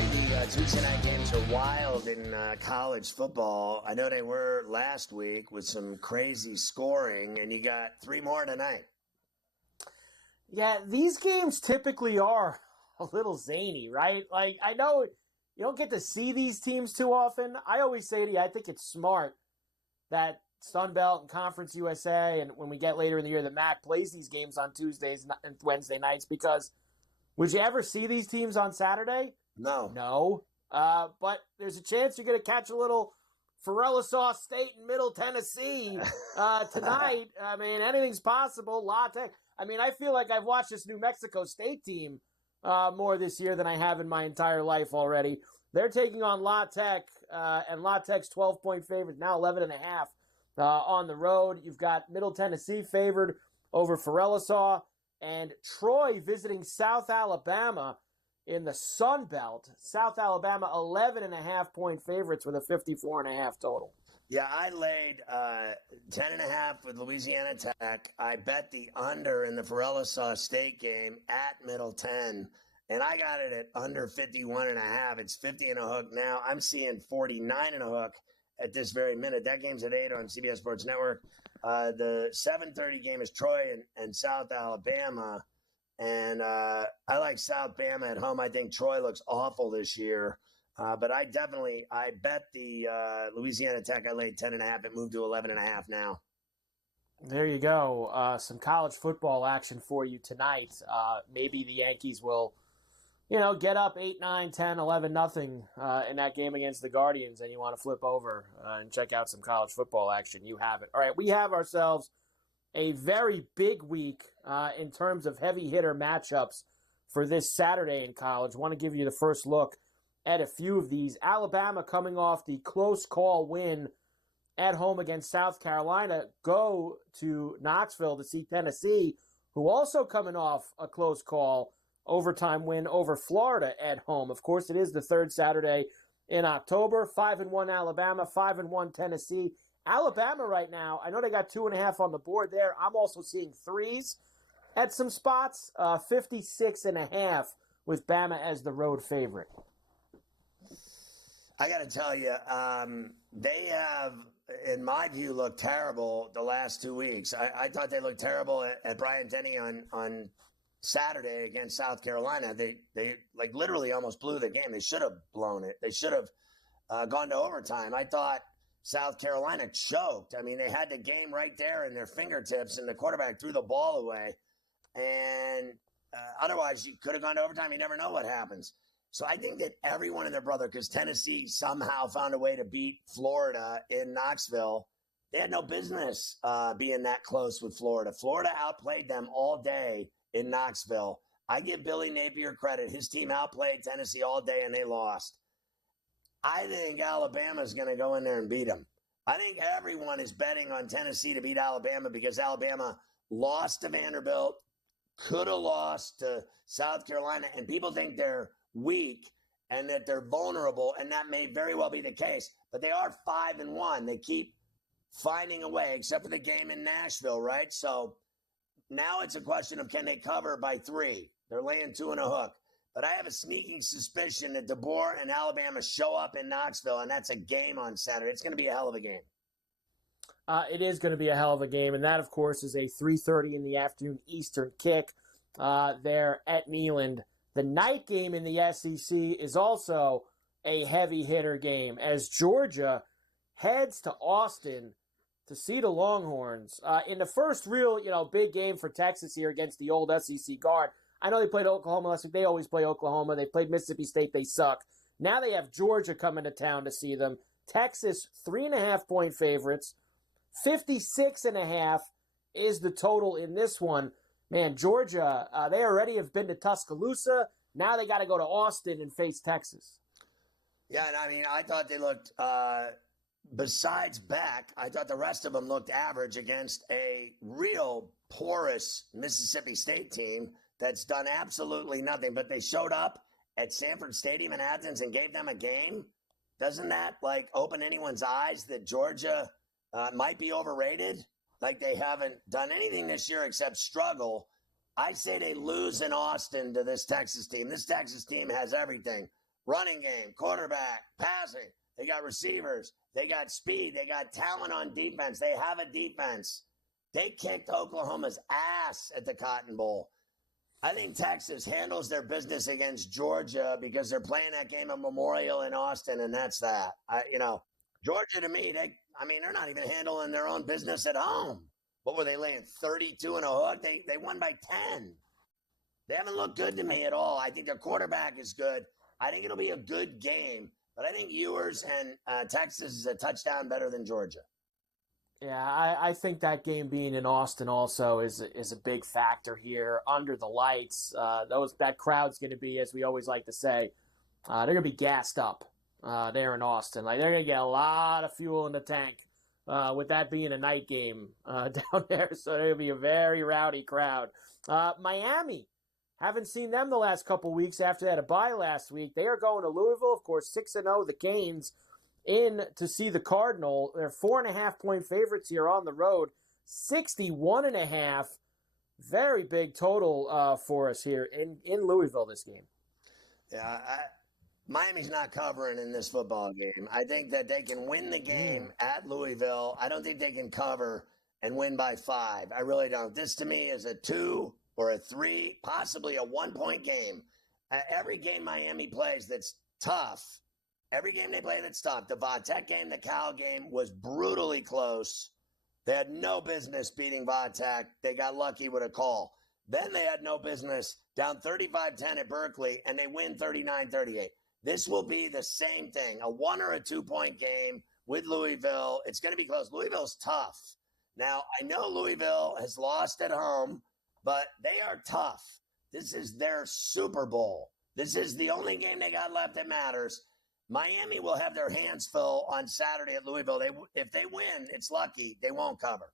the Tuesday night games are wild in college football. I know they were last week with some crazy scoring, and you got 3 more tonight. Yeah, these games typically are a little zany, right? Like, I know you don't get to see these teams too often. I always say to you, I think it's smart that Sunbelt and Conference USA, and when we get later in the year, the MAC plays these games on Tuesdays and Wednesday nights, because would you ever see these teams on Saturday? No. But there's a chance you're going to catch a little Forellisaw State in Middle Tennessee tonight. I mean, anything's possible. La Tech. I mean, I feel like I've watched this New Mexico State team more this year than I have in my entire life already. They're taking on La Tech, and La Tech's 12-point favorite, now 11.5 on the road. You've got Middle Tennessee favored over Forellisaw, and Troy visiting South Alabama in the Sunbelt. South Alabama, 11.5-point favorites with a 54.5 total. Yeah, I laid 10.5 with Louisiana Tech. I bet the under in the Forellisaw State game at Middle 10, and I got it at under 51.5. It's 50 and a hook now. I'm seeing 49 and a hook at this very minute. That game's at 8 on CBS Sports Network. The 7:30 game is Troy and South Alabama, and I like South Bama at home. I think Troy looks awful this year. But I bet the Louisiana Tech. I laid 10.5. It moved to 11.5 now. There you go. Some college football action for you tonight. Maybe the Yankees will, get up 8, 9, 10, 11, nothing in that game against the Guardians, and you want to flip over and check out some college football action. You have it. All right, we have ourselves a very big week in terms of heavy hitter matchups for this Saturday in college. I want to give you the first look at a few of these. Alabama coming off the close call win at home against South Carolina, go to Knoxville to see Tennessee, who also coming off a close call overtime win over Florida at home. Of course, it is the third Saturday in October. 5-1 Alabama, 5-1 Tennessee. Alabama right now, I know they got 2.5 on the board there. I'm also seeing 3s at some spots. 56.5 with Bama as the road favorite. I got to tell you, they have, in my view, looked terrible the last 2 weeks. I thought they looked terrible at Bryant-Denny on Saturday against South Carolina. They like literally almost blew the game. They should have blown it. They should have gone to overtime. I thought South Carolina choked. I mean, they had the game right there in their fingertips, and the quarterback threw the ball away. And otherwise, you could have gone to overtime. You never know what happens. So I think that everyone and their brother, because Tennessee somehow found a way to beat Florida in Knoxville, they had no business being that close with Florida. Florida outplayed them all day in Knoxville. I give Billy Napier credit. His team outplayed Tennessee all day, and they lost. I think Alabama's going to go in there and beat them. I think everyone is betting on Tennessee to beat Alabama because Alabama lost to Vanderbilt, could have lost to South Carolina, and people think they're weak and that they're vulnerable, and that may very well be the case. But they are 5-1. They keep finding a way, except for the game in Nashville, right? So now it's a question of, can they cover by 3? They're laying 2 and a hook. But I have a sneaking suspicion that DeBoer and Alabama show up in Knoxville, and that's a game on Saturday. It's going to be a hell of a game. It is going to be a hell of a game, and that, of course, is a 3:30 in the afternoon Eastern kick there at Neyland. The night game in the SEC is also a heavy hitter game as Georgia heads to Austin to see the Longhorns in the first real, big game for Texas here against the old SEC guard. I know they played Oklahoma last week. They always play Oklahoma. They played Mississippi State. They suck. Now they have Georgia coming to town to see them. Texas, 3.5-point favorites. 56.5 is the total in this one. Man, Georgia, they already have been to Tuscaloosa. Now they got to go to Austin and face Texas. Yeah, and I mean, I thought they looked, besides Beck, I thought the rest of them looked average against a real porous Mississippi State team that's done absolutely nothing. But they showed up at Sanford Stadium in Athens and gave them a game. Doesn't that, open anyone's eyes that Georgia might be overrated? Like, they haven't done anything this year except struggle. I say they lose in Austin to this Texas team. This Texas team has everything. running game, quarterback, passing. They got receivers. They got speed. They got talent on defense. They have a defense. They kicked Oklahoma's ass at the Cotton Bowl. I think Texas handles their business against Georgia because they're playing that game at Memorial in Austin, and that's that. Georgia, to me, they're not even handling their own business at home. What were they laying, 32 and a hook? They won by 10. They haven't looked good to me at all. I think their quarterback is good. I think it'll be a good game, but I think Ewers and Texas is a touchdown better than Georgia. Yeah, I think that game being in Austin also is a big factor here. Under the lights, that crowd's going to be, as we always like to say, they're going to be gassed up there in Austin. Like, they're going to get a lot of fuel in the tank with that being a night game down there. So there'll be a very rowdy crowd. Miami, haven't seen them the last couple weeks after they had a bye last week. They are going to Louisville, of course, 6-0, the Canes, in to see the Cardinal. They're 4.5-point favorites here on the road. 61.5. Very big total for us here in Louisville this game. Yeah, Miami's not covering in this football game. I think that they can win the game at Louisville. I don't think they can cover and win by 5. I really don't. This, to me, is a 2 or a 3, possibly a 1-point game. Every game Miami plays that's tough, every game they play that's tough, the Va Tech game, the Cal game, was brutally close. They had no business beating Va Tech. They got lucky with a call. Then they had no business down 35-10 at Berkeley, and they win 39-38. This will be the same thing, a 1 or a 2-point game with Louisville. It's going to be close. Louisville's tough. Now, I know Louisville has lost at home, but they are tough. This is their Super Bowl. This is the only game they got left that matters. Miami will have their hands full on Saturday at Louisville. If they win, it's lucky. They won't cover.